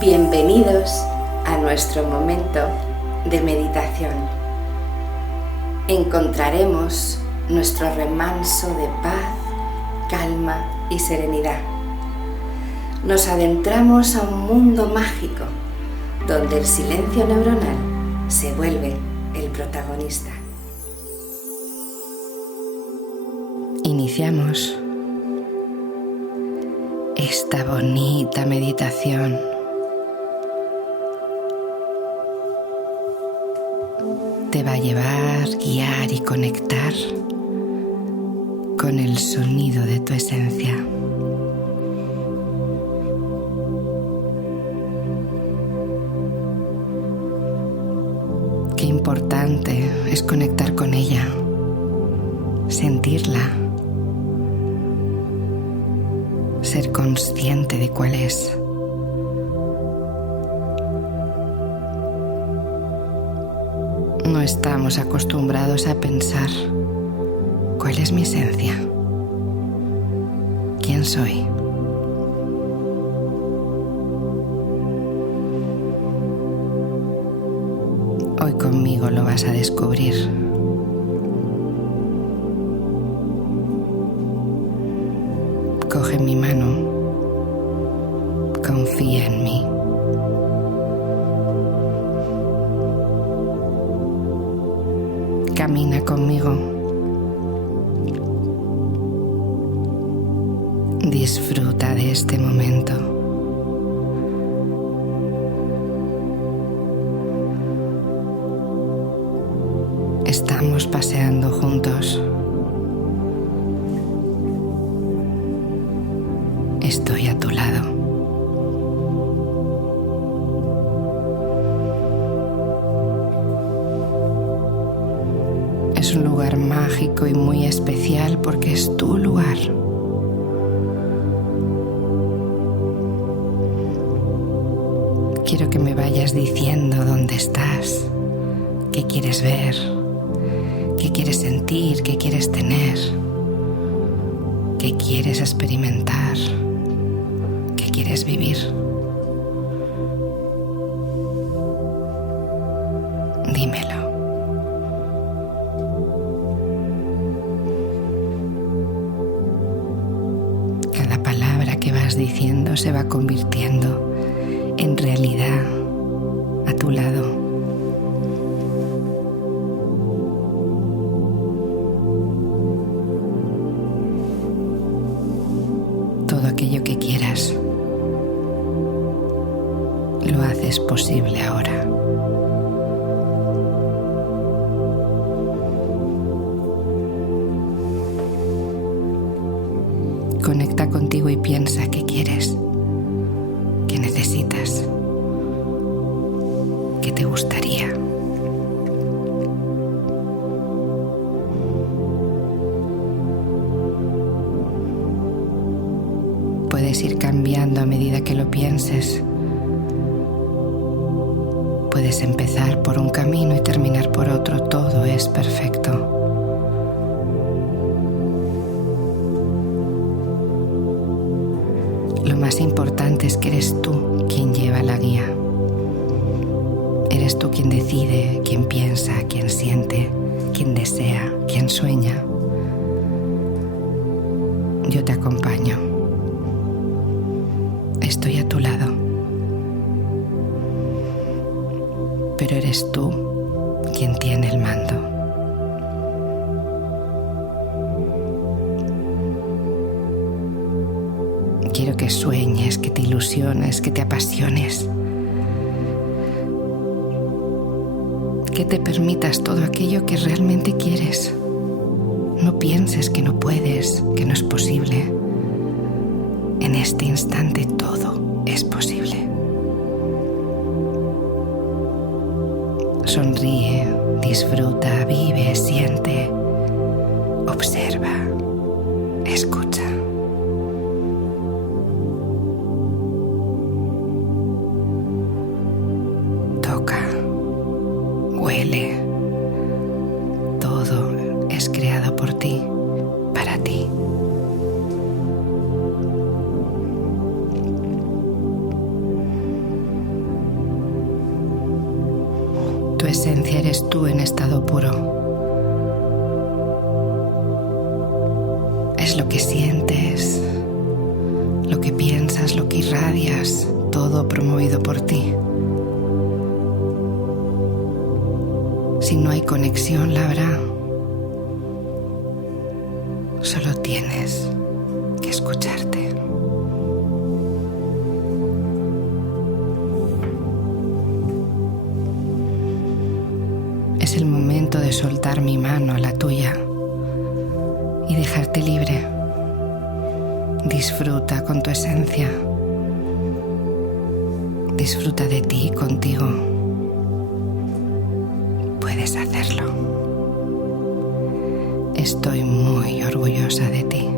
Bienvenidos a nuestro momento de meditación. Encontraremos nuestro remanso de paz, calma y serenidad. Nos adentramos a un mundo mágico donde el silencio neuronal se vuelve el protagonista. Iniciamos esta bonita meditación. Te va a llevar, guiar y conectar con el sonido de tu esencia. Qué importante es conectar con ella, sentirla, ser consciente de cuál es. No estamos acostumbrados a pensar cuál es mi esencia, quién soy. Hoy conmigo lo vas a descubrir. Coge mi mano, confía en mí. Camina conmigo. Disfruta de este momento. Estamos paseando juntos. Estoy a tu lado. Es un lugar mágico y muy especial porque es tu lugar. Quiero que me vayas diciendo dónde estás, qué quieres ver, qué quieres sentir, qué quieres tener, qué quieres experimentar, qué quieres vivir. Dímelo. Cada palabra que vas diciendo se va convirtiendo en realidad a tu lado. Todo aquello que quieras lo haces posible ahora. Conecta contigo y piensa qué quieres, qué necesitas, qué te gustaría. Puedes ir cambiando a medida que lo pienses. Puedes empezar por un camino y terminar por otro. Todo es perfecto. Lo más importante es que eres tú quien lleva la guía. Eres tú quien decide, quien piensa, quien siente, quien desea, quien sueña. Yo te acompaño. Estoy a tu lado. Pero eres tú quien tiene el mando. Quiero que sueñes, que te ilusiones, que te apasiones. Que te permitas todo aquello que realmente quieres. No pienses que no puedes, que no es posible. En este instante todo es posible. Sonríe, disfruta, vive, siente, observa, escucha. Toca, huele. Todo es creado por ti, para ti. esencia eres tú en estado puro. Es lo que sientes, lo que piensas, lo que irradias, todo promovido por ti. Si no hay conexión, la habrá. Solo tienes que escucharte. Es el momento de soltar mi mano a la tuya y dejarte libre. Disfruta con tu esencia. Disfruta de ti contigo. Puedes hacerlo. Estoy muy orgullosa de ti.